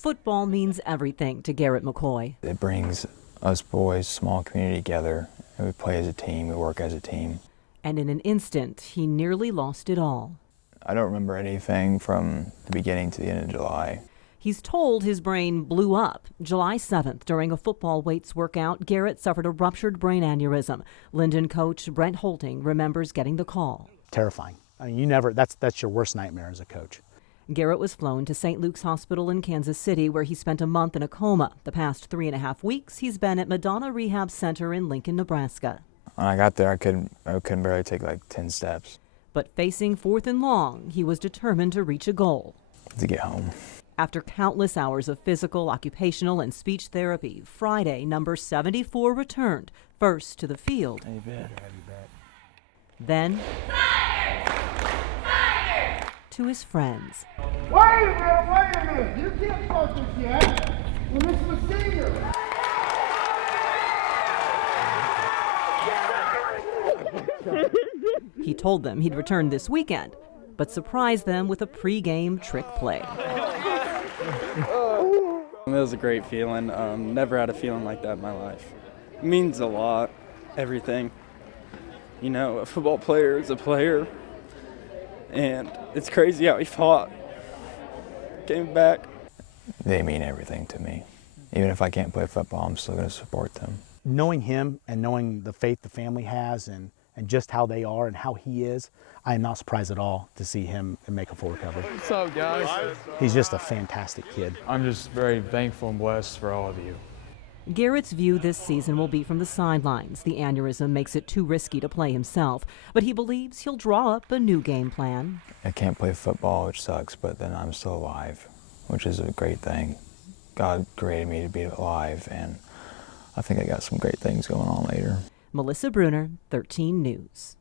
Football means everything to Garrett McCoy. It brings us boys, small community together, and we play as a team, we work as a team. And in an instant, he nearly lost it all. I don't remember anything from the beginning to the end of July. He's told his brain blew up. July 7th, during a football weights workout, Garrett suffered a ruptured brain aneurysm. Linden coach Brent Holting remembers getting the call. Terrifying. I mean, that's your worst nightmare as a coach. Garrett was flown to St. Luke's Hospital in Kansas City, where he spent a month in a coma. The past 3.5 weeks, he's been at Madonna Rehab Center in Lincoln, Nebraska. When I got there, I couldn't barely take like 10 steps. But facing 4th and long, he was determined to reach a goal. To get home. After countless hours of physical, occupational, and speech therapy, Friday, number 74 returned, first to the field. You bet. Then to his friends. Wait a minute, you can't start this yet. Well, this is a senior. He told them he'd return this weekend, but surprised them with a pre-game trick play. It was a great feeling. Never had a feeling like that in my life. It means a lot, everything. You know, a football player is a player, and it's crazy how he fought. Came back. They mean everything to me. Even if I can't play football, I'm still going to support them. Knowing him and knowing the faith the family has and just how they are and how he is, I am not surprised at all to see him make a full recovery. What's up, guys? He's just a fantastic kid. I'm just very thankful and blessed for all of you. Garrett's view this season will be from the sidelines. The aneurysm makes it too risky to play himself, but he believes he'll draw up a new game plan. I can't play football, which sucks, but then I'm still alive, which is a great thing. God created me to be alive, and I think I got some great things going on later. Melissa Bruner, 13 News.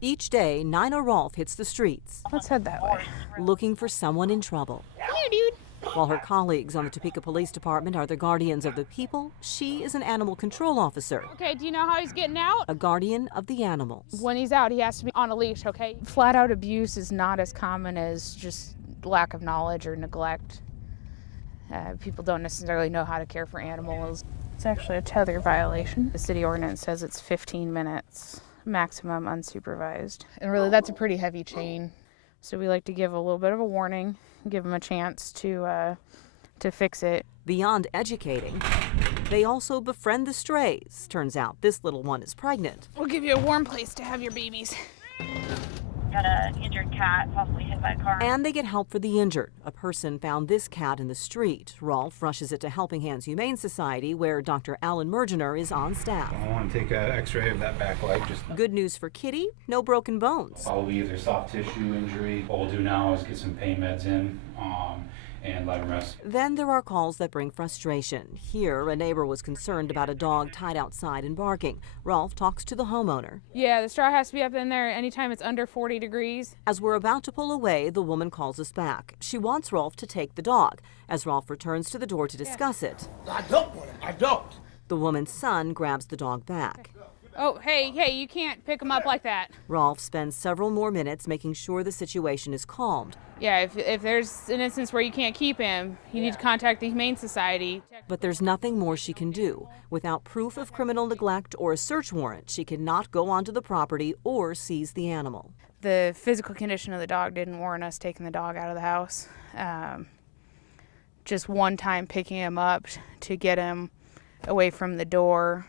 Each day, Nina Rolfe hits the streets. Let's head that way. Looking for someone in trouble. Here, dude. While her colleagues on the Topeka Police Department are the guardians of the people, she is an animal control officer. Okay, do you know how he's getting out? A guardian of the animals. When he's out, he has to be on a leash, okay? Flat out abuse is not as common as just lack of knowledge or neglect. People don't necessarily know how to care for animals. It's actually a tether violation. The city ordinance says it's 15 minutes, maximum unsupervised. And really, that's a pretty heavy chain. So we like to give a little bit of a warning, give them a chance to fix it. Beyond educating, they also befriend the strays. Turns out this little one is pregnant. We'll give you a warm place to have your babies. Got an injured cat, possibly hit by a car. And they get help for the injured. A person found this cat in the street. Rolfe rushes it to Helping Hands Humane Society, where Dr. Alan Mergener is on staff. I want to take an x-ray of that back leg. Good news for Kitty, no broken bones. Probably either soft tissue injury. What we'll do now is get some pain meds in and let him rest. Then there are calls that bring frustration. Here, a neighbor was concerned about a dog tied outside and barking. Rolfe talks to the homeowner. Yeah, the straw has to be up in there anytime it's under 40 degrees. As we're about to pull away, the woman calls us back. She wants Rolfe to take the dog. As Rolfe returns to the door to discuss it, I don't want it. I don't. the woman's son grabs the dog back. Oh, hey, you can't pick him up like that. Rolfe spends several more minutes making sure the situation is calmed. Yeah, if there's an instance where you can't keep him, you need to contact the Humane Society. But there's nothing more she can do. Without proof of criminal neglect or a search warrant, she cannot go onto the property or seize the animal. The physical condition of the dog didn't warrant us taking the dog out of the house. Just one time picking him up to get him away from the door.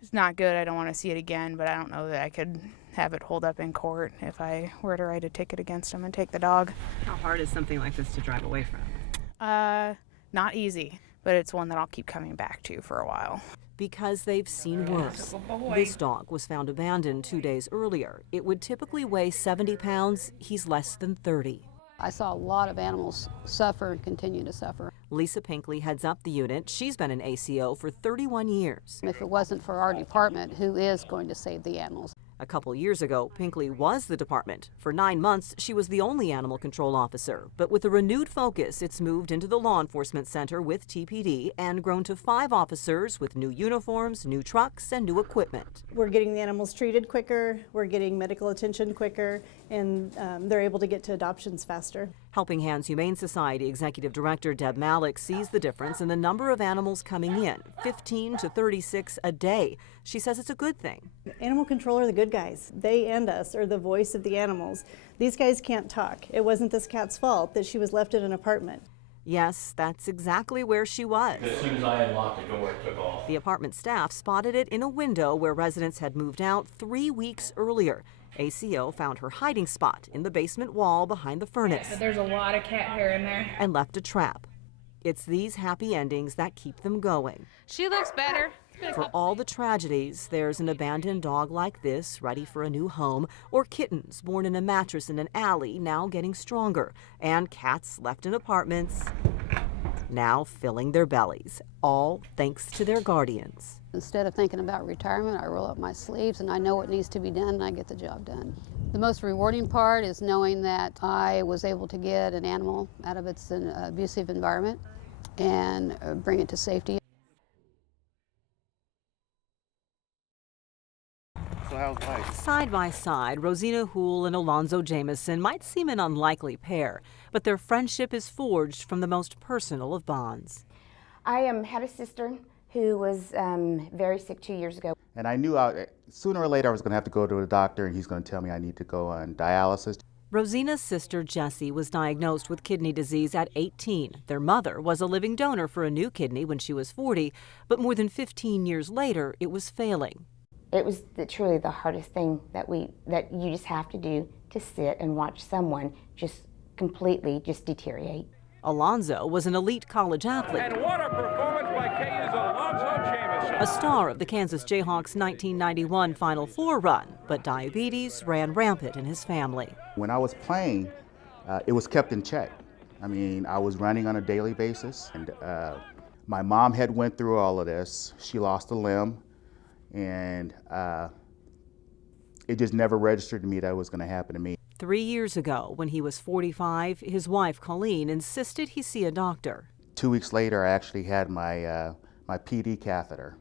It's not good. I don't want to see it again, but I don't know that I could have it hold up in court if I were to write a ticket against him and take the dog. How hard is something like this to drive away from? Not easy, but it's one that I'll keep coming back to for a while. Because they've seen worse. This dog was found abandoned 2 days earlier. It would typically weigh 70 pounds. He's less than 30. I saw a lot of animals suffer and continue to suffer. Lisa Pinkley heads up the unit. She's been an ACO for 31 years. If it wasn't for our department, who is going to save the animals? A couple years ago, Pinkley was the department. For 9 months, she was the only animal control officer. But with a renewed focus, it's moved into the law enforcement center with TPD and grown to 5 officers with new uniforms, new trucks, and new equipment. We're getting the animals treated quicker, we're getting medical attention quicker, and they're able to get to adoptions faster. Helping Hands Humane Society Executive Director Deb Malik sees the difference in the number of animals coming in, 15 to 36 a day. She says it's a good thing. Animal control are the good guys. They and us are the voice of the animals. These guys can't talk. It wasn't this cat's fault that she was left in an apartment. Yes, that's exactly where she was. As soon as I had locked the door, it took off. The apartment staff spotted it in a window where residents had moved out 3 weeks earlier. ACO found her hiding spot in the basement wall behind the furnace. But there's a lot of cat hair in there. And left a trap. It's these happy endings that keep them going. She looks better. For all the tragedies, there's an abandoned dog like this, ready for a new home, or kittens born in a mattress in an alley, now getting stronger, and cats left in apartments, now filling their bellies, all thanks to their guardians. Instead of thinking about retirement, I roll up my sleeves and I know what needs to be done and I get the job done. The most rewarding part is knowing that I was able to get an animal out of its abusive environment and bring it to safety. Side by side, Rosina Houle and Alonzo Jameson might seem an unlikely pair, but their friendship is forged from the most personal of bonds. I had a sister who was very sick 2 years ago. And I knew sooner or later I was going to have to go to a doctor and he's going to tell me I need to go on dialysis. Rosina's sister, Jessie, was diagnosed with kidney disease at 18. Their mother was a living donor for a new kidney when she was 40, but more than 15 years later, it was failing. It was truly the hardest thing that you just have to do, to sit and watch someone just completely deteriorate. Alonzo was an elite college athlete. And what a performance by KU's Alonzo Jameson. A star of the Kansas Jayhawks' 1991 Final Four run, but diabetes ran rampant in his family. When I was playing, it was kept in check. I mean, I was running on a daily basis, and my mom had went through all of this. She lost a limb, and it just never registered to me that it was going to happen to me. 3 years ago, when he was 45, his wife, Colleen, insisted he see a doctor. 2 weeks later, I actually had my PD catheter,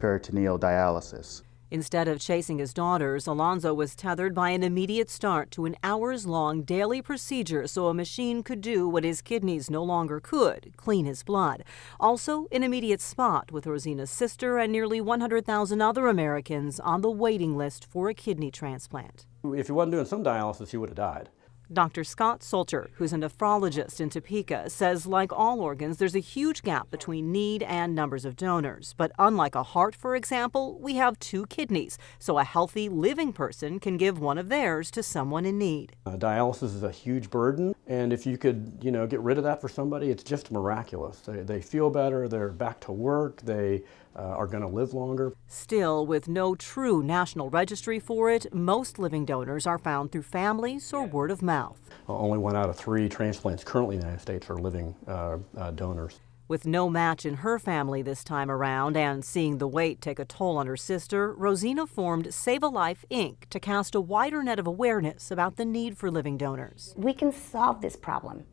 peritoneal dialysis. Instead of chasing his daughters, Alonzo was tethered by an immediate start to an hours-long daily procedure so a machine could do what his kidneys no longer could, clean his blood. Also, an immediate spot with Rosina's sister and nearly 100,000 other Americans on the waiting list for a kidney transplant. If he wasn't doing some dialysis, he would have died. Dr. Scott Salter, who's a nephrologist in Topeka, says like all organs, there's a huge gap between need and numbers of donors. But unlike a heart, for example, we have 2 kidneys, so a healthy, living person can give one of theirs to someone in need. Dialysis is a huge burden, and if you could, get rid of that for somebody, it's just miraculous. They feel better, they're back to work, they are going to live longer. Still, with no true national registry for it, most living donors are found through families or word of mouth. Only 1 out of 3 transplants currently in the United States are living donors. With no match in her family this time around and seeing the weight take a toll on her sister, Rosina formed Save a Life, Inc. to cast a wider net of awareness about the need for living donors. We can solve this problem.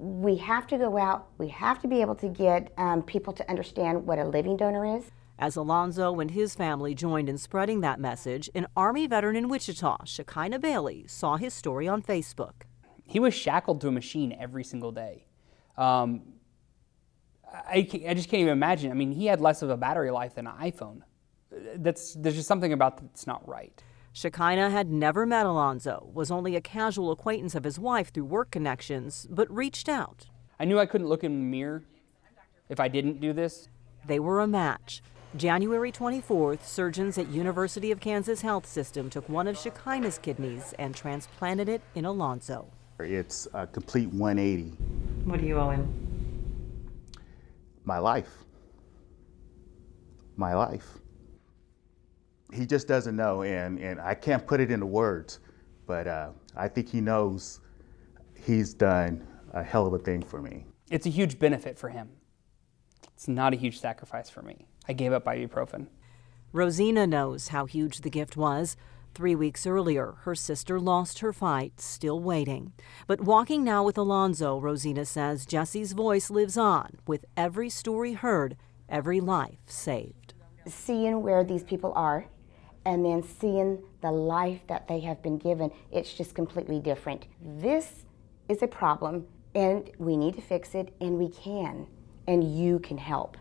We have to go out, we have to be able to get people to understand what a living donor is. As Alonzo and his family joined in spreading that message, an Army veteran in Wichita, Shekinah Bailey, saw his story on Facebook. He was shackled to a machine every single day. I just can't even imagine. I mean, he had less of a battery life than an iPhone. There's just something about that's not right. Shekinah had never met Alonzo, was only a casual acquaintance of his wife through work connections, but reached out. I knew I couldn't look in the mirror if I didn't do this. They were a match. January 24th, surgeons at University of Kansas Health System took one of Shekinah's kidneys and transplanted it in Alonzo. It's a complete 180. What do you owe him? My life. My life. He just doesn't know, and I can't put it into words, but I think he knows he's done a hell of a thing for me. It's a huge benefit for him. It's not a huge sacrifice for me. I gave up ibuprofen. Rosina knows how huge the gift was. 3 weeks earlier, her sister lost her fight, still waiting. But walking now with Alonzo, Rosina says Jesse's voice lives on with every story heard, every life saved. Seeing where these people are and then seeing the life that they have been given, it's just completely different. This is a problem and we need to fix it, and we can, and you can help.